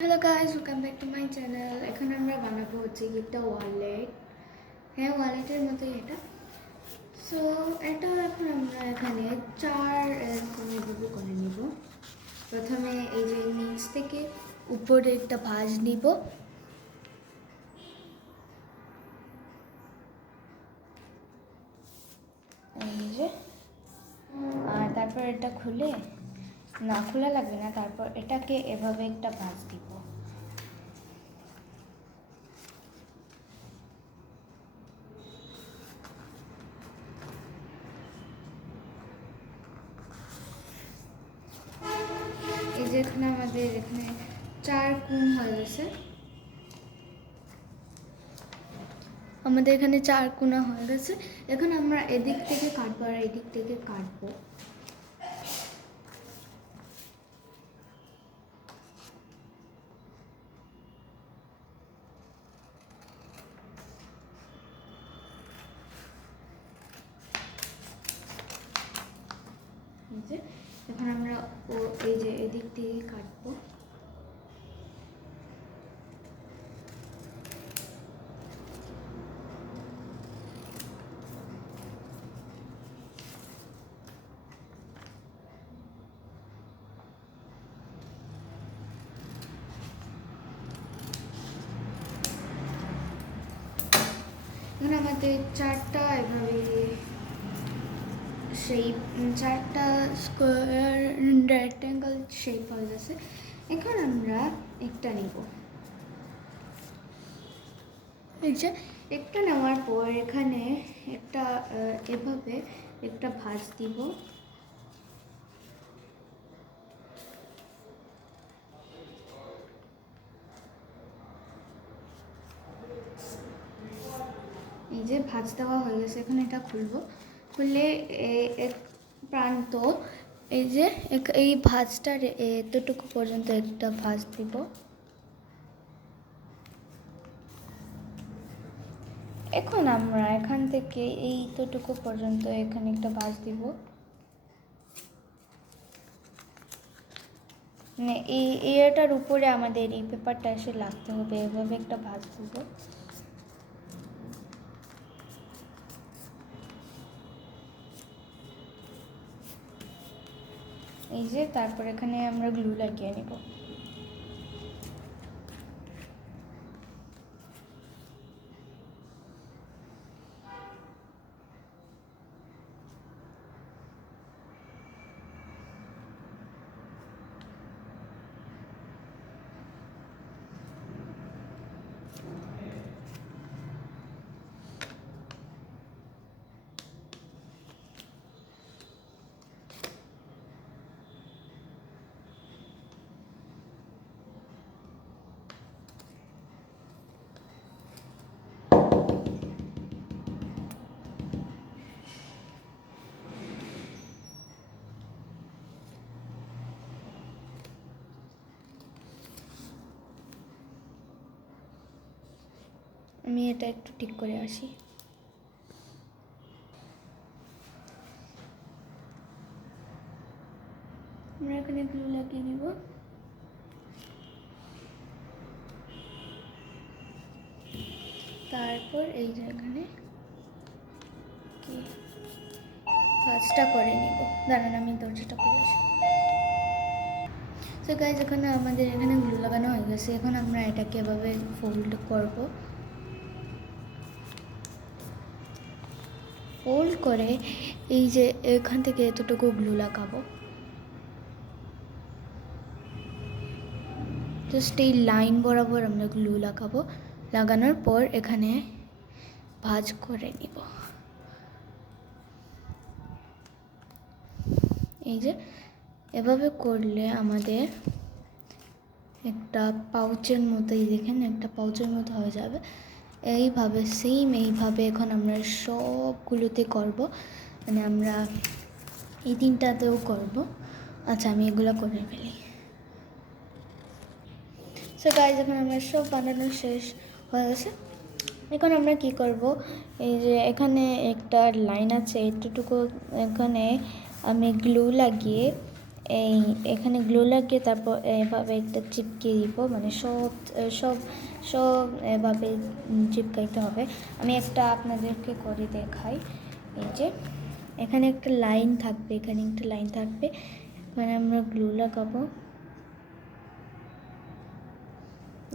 Hello guys, welcome back to my channel. এখন আমরা বানাবো হচ্ছে একটা ওয়ালেট। হ্যাঁ, ওয়ালেটের মতোই এটা। সো এটা এখন আমরা এখানে চার এভাবে করে নিব। প্রথমে এই যে নিচ থেকে উপরে একটা ভাঁজ নিব। এই যে, আর তারপর এটা খুলে না খোলা লাগবে না, তারপর এটাকে এভাবে একটা ভাঁজ দিব। এই যে এখানে আমাদের এখানে চার কোণ হয়ে গেছে। আমাদের এখানে চার কোণা হয়ে গেছে। এখন আমরা এদিক থেকে কাটবো আর এদিক থেকে কাটবো। এখন আমরা এই যে এদিক থেকে কাটবো। এখন আমাদের চারটা এভাবে শেপ, চারটা স্কোয়ার রেক্ট্যাঙ্গেল শেপ হয়ে গেছে। এখন আমরা একটা নিব। এই যে একটা নেওয়ার পর এখানে একটা এভাবে একটা ভাঁজ দিব। এই যে ভাঁজ দেওয়া হয়ে গেছে। এখন এটা খুলবো। খুললে এক প্রান্ত এই যে এই ভাঁজটার এতটুকু পর্যন্ত একটা ভাঁজ দিব। এখন আমরা এখান থেকে এইতটুকু পর্যন্ত এখানে একটা ভাঁজ দিব। মানে এই এটার উপরে আমাদের এই পেপারটা এসে লাগতে হবে, এভাবে একটা ভাঁজ দিব। এই যে তারপর এখানে আমরা গ্লু লাগিয়ে নিব। আমি এটা একটু ঠিক করে আসি। আমরা এখানে গ্লু লাগিয়ে নিব। তারপর এই যে এখানে কি ভাঁজটা করে নিব। দাঁড়ান, আমি দরজাটা খুলে আসি। তো গাইজ, এখানে আমাদের এখানে গ্লু লাগানো হয়ে গেছে। এখন আমরা এটাকে এভাবে ফোল্ড করব। ফোল্ড করে এই যে এখান থেকে এতটুকু গ্লু লাগাবো। জাস্ট এই লাইন বরাবর আমরা গ্লু লাগাবো। লাগানোর পর এখানে ভাঁজ করে নিব। এই যে এভাবে করলে আমাদের একটা পাউচের মতোই, দেখেন, একটা পাউচের মতো হয়ে যাবে। এইভাবে এইভাবে এখন আমরা সবগুলোতে করব। মানে আমরা এই তিনটাতেও করব। আচ্ছা, আমি এগুলো করে ফেলি। সো গাইজ, এখন আমরা সব বানানো শেষ হয়ে গেছে। এখন আমরা কি করব, এই যে এখানে একটা লাইন আছে এতটুকু, এখানে আমি গ্লু লাগিয়ে এই এখানে গ্লু লাগিয়ে তারপর এভাবে একটা চিপকে দিব, মানে সব সব সব এভাবে চিপকাইতে হবে। আমি একটা আপনাদেরকে করে দেখাই। এই যে এখানে একটা লাইন থাকবে, এখানে একটা লাইন থাকবে, মানে আমরা গ্লু লাগাবো।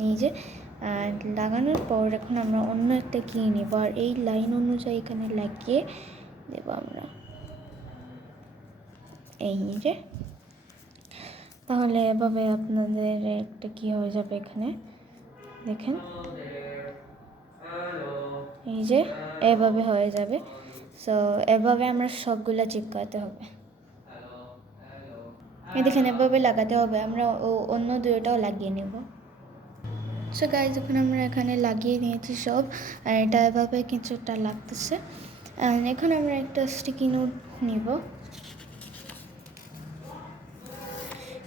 এই যে লাগানোর পর এখন আমরা অন্য একটা কিনে নেব, আর এই লাইন অনুযায়ী এখানে লাগিয়ে দেব আমরা। এই যে তাহলে এভাবে আপনাদের একটা কি হয়ে যাবে, এখানে দেখেন এই যে এভাবে হয়ে যাবে। সো এভাবে আমরা সবগুলা চিপকাতে হবে। এই দেখেন এভাবে লাগাতে হবে, আমরা অন্য দুটোটাও লাগিয়ে নেব। সো গাইজ এখন আমরা এখানে লাগিয়ে নিয়েছি সব, আর এটা এভাবে কিছুটা লাগতেছে। এখন আমরা একটা স্টিকি নোট নিব।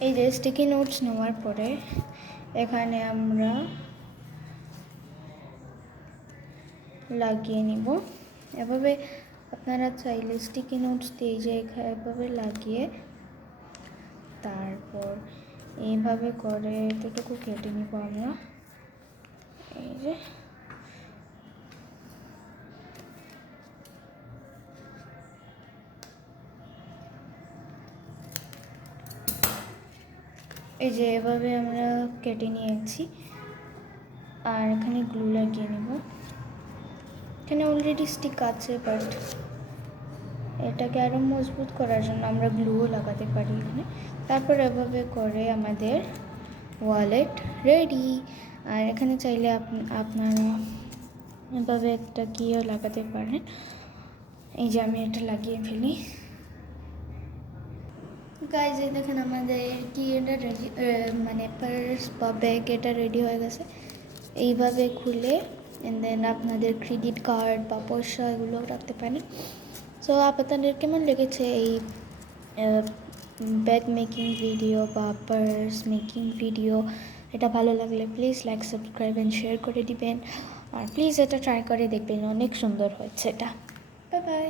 এই যে স্টিকি নোটস নেওয়ার পরে এখানে আমরা লাগিয়ে নিব এভাবে। আপনারা চাইলে স্টিকি নোটস দিয়ে যে এভাবে লাগিয়ে তারপর এইভাবে করে এতটুকু কেটে নিব আমরা। এই যে এভাবে আমরা কেটে নিয়েছি, আর এখানে গ্লু লাগিয়ে নেব। এখানে অলরেডি স্টিক আছে, বাট এটাকে আরও মজবুত করার জন্য আমরা গ্লুও লাগাতে পারি এখানে। তারপর এভাবে করে আমাদের ওয়ালেট রেডি। আর এখানে চাইলে আপনারা এভাবে একটা কিও লাগাতে পারেন। এই যে আমি এটা লাগিয়ে ফেলি। গাইজ এই দেখেন আমাদের কি এটা রেডি, মানে পার্স বা ব্যাগ এটা রেডি হয়ে গেছে। এইভাবে খুলে এন্ড দেন আপনাদের ক্রেডিট কার্ড বা পয়সা এগুলো রাখতে পারেন। সো আপনাদের কেমন লেগেছে এই ব্যাগ মেকিং ভিডিও বা পার্স মেকিং ভিডিও? এটা ভালো লাগলে please like, subscribe and share করে দিবেন। আর প্লিজ এটা ট্রাই করে দেখবেন, অনেক সুন্দর হয়েছে এটা। Bye bye.